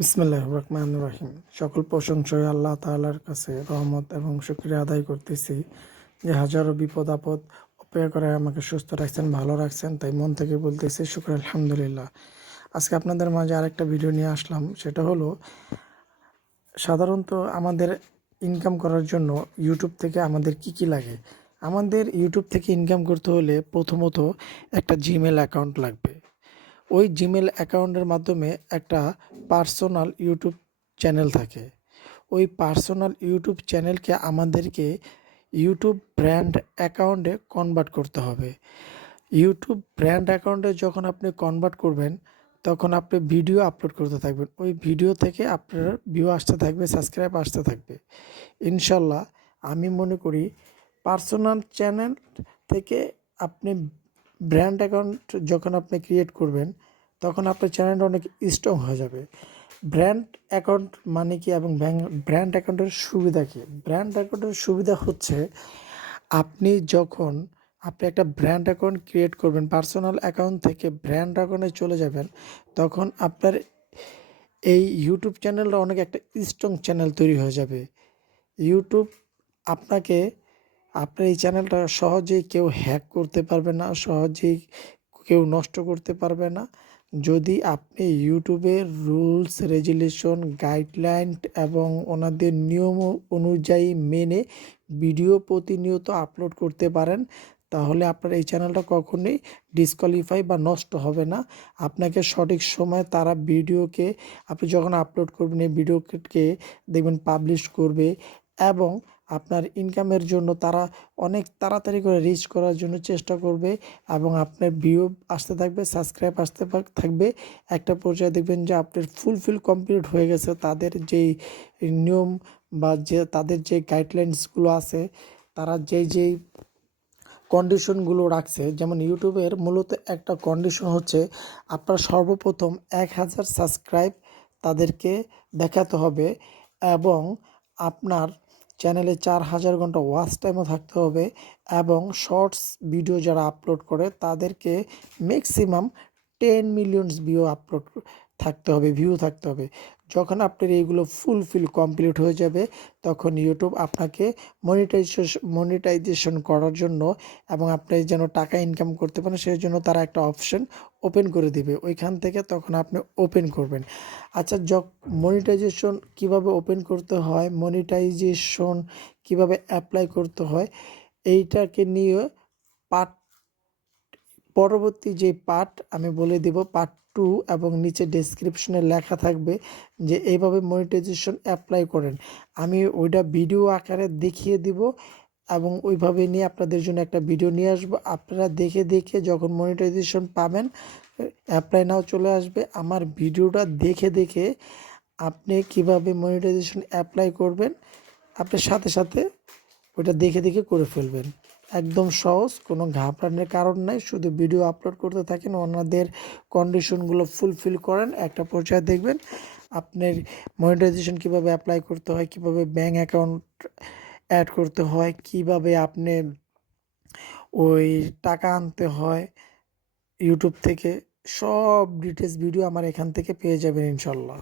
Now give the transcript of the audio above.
বিসমিল্লাহ রহমান রাহিম। সকল প্রশংসয় আল্লাহ তাআলার কাছে রহমত এবং শুক্রিয়া আদায় করতেছি যে হাজারো বিপদ আপদ অপেক্ষা করে আমাকে সুস্থ রাখছেন, ভালো রাখছেন, তাই মন থেকে বলতেছি শুক্র আলহামদুলিল্লাহ। আজকে আপনাদের মাঝে আরেকটা ভিডিও নিয়ে আসলাম, সেটা হলো সাধারণত আমাদের ইনকাম করার জন্য ইউটিউব থেকে আমাদের কি কি লাগে? আমাদের ইউটিউব থেকে ইনকাম করতে হলে প্রথমত একটা জিমেল অ্যাকাউন্ট লাগবে। ওই জিমেল অ্যাকাউন্টের মাধ্যমে একটা পার্সোনাল ইউটিউব চ্যানেল থাকে। ওই পার্সোনাল ইউটিউব চ্যানেলকে আমাদেরকে ইউটিউব ব্র্যান্ড অ্যাকাউন্টে কনভার্ট করতে হবে। ইউটিউব ব্র্যান্ড অ্যাকাউন্টে যখন আপনি কনভার্ট করবেন, তখন আপনি ভিডিও আপলোড করতে থাকবেন। ওই ভিডিও থেকে আপনার ভিউ আসতে থাকবে, সাবস্ক্রাইব আসতে থাকবে। ইনশাল্লাহ, আমি মনে করি, পার্সোনাল চ্যানেল থেকে আপনি ব্র্যান্ড অ্যাকাউন্ট যখন আপনি ক্রিয়েট করবেন, তখন আপনার চ্যানেলটা অনেক স্ট্রং হয়ে যাবে। ব্র্যান্ড অ্যাকাউন্ট মানে কি এবং ব্র্যান্ড অ্যাকাউন্টের সুবিধা কী? ব্র্যান্ড অ্যাকাউন্টের সুবিধা হচ্ছে, আপনি যখন আপনি একটা ব্র্যান্ড অ্যাকাউন্ট ক্রিয়েট করবেন পার্সোনাল অ্যাকাউন্ট থেকে ব্র্যান্ড অ্যাকাউন্টে চলে যাবেন, তখন আপনার এই ইউটিউব চ্যানেলটা অনেক একটা স্ট্রং চ্যানেল তৈরি হয়ে যাবে। ইউটিউব আপনাকে আপনার এই চ্যানেলটা সহজেই কেউ হ্যাক করতে পারবে না, সহজেই কেউ নষ্ট করতে পারবে না। যদি আপনি ইউটিউবের রুলস, রেজুলেশন, গাইডলাইন এবং ওনাদের নিয়ম অনুযায়ী মেনে ভিডিও প্রতিনিয়ত আপলোড করতে পারেন, তাহলে আপনার এই চ্যানেলটা কখনোই ডিসকোয়ালিফাই বা নষ্ট হবে না। আপনাকে সঠিক সময় তারা ভিডিওকে, আপনি যখন আপলোড করবেন, এই ভিডিওকে দেখবেন, পাবলিশ করবে এবং আপনার ইনকামের জন্য তারা অনেক তাড়াতাড়ি করে রিচ করার জন্য চেষ্টা করবে এবং আপনার ভিউ আসতে থাকবে সাবস্ক্রাইব আসতে থাকবে। একটা পর্যায়ে দেখবেন যে আপনার ফুলফিল কমপ্লিট হয়ে গেছে। তাদের যেই নিয়ম বা যে তাদের যে গাইডলাইন্সগুলো আছে, তারা যেই যেই কন্ডিশনগুলো রাখছে, যেমন ইউটিউবের মূলত একটা কন্ডিশন হচ্ছে আপনার সর্বপ্রথম এক হাজার সাবস্ক্রাইব তাদেরকে দেখাতে হবে এবং আপনার চ্যানেলে চার হাজার ঘণ্টা ওয়াচ টাইমও থাকতে হবে এবং শর্টস ভিডিও যারা আপলোড করে তাদেরকে maximum ten millions view upload থাকতে হবে ভিউ থাকতে হবে। যখন আপনার এইগুলো ফুলফিল কমপ্লিট হয়ে যাবে, তখন ইউটিউব আপনাকে মনিটাইজেশন মনিটাইজেশন করার জন্য এবং আপনি যেন টাকা ইনকাম করতে পারেন সেই জন্য তারা একটা অপশন ওপেন করে দিবে। ওইখান থেকে তখন আপনি ওপেন করবেন। আচ্ছা যক মনিটাইজেশন কীভাবে ওপেন করতে হয় মনিটাইজেশন কীভাবে অ্যাপ্লাই করতে হয়, এইটাকে নিয়ে পার্ট পরবর্তী যে পার্ট আমি বলে দেব পার্ট টু এবং নিচে ডেসক্রিপশনে লেখা থাকবে যে এইভাবে মনিটাইজেশন অ্যাপ্লাই করেন। আমি ওইটা ভিডিও আকারে দেখিয়ে দিব এবং ওইভাবে নিয়ে আপনাদের জন্য একটা ভিডিও নিয়ে আসব। আপনারা দেখে দেখে যখন মনিটাইজেশন পাবেন অ্যাপ্লাই নাও চলে আসবে। আমার ভিডিওটা দেখে দেখে আপনি কীভাবে মনিটাইজেশন অ্যাপ্লাই করবেন, আপনি সাথে সাথে ওইটা দেখে দেখে করে ফেলবেন। একদম সহজ, কোনো ঘাবড়ানোর কারণ নাই। শুধু ভিডিও আপলোড করতে থাকেন, ওনাদের কন্ডিশনগুলো ফুলফিল করেন। একটা পর্যায়ে দেখবেন আপনার মনিটাইজেশন কীভাবে অ্যাপ্লাই করতে হয়, কীভাবে ব্যাঙ্ক অ্যাকাউন্ট অ্যাড করতে হয়, কীভাবে আপনি ওই টাকা আনতে হয় ইউটিউব থেকে। সব ডিটেলস ভিডিও আমার এখান থেকে পেয়ে যাবেন ইনশাল্লাহ।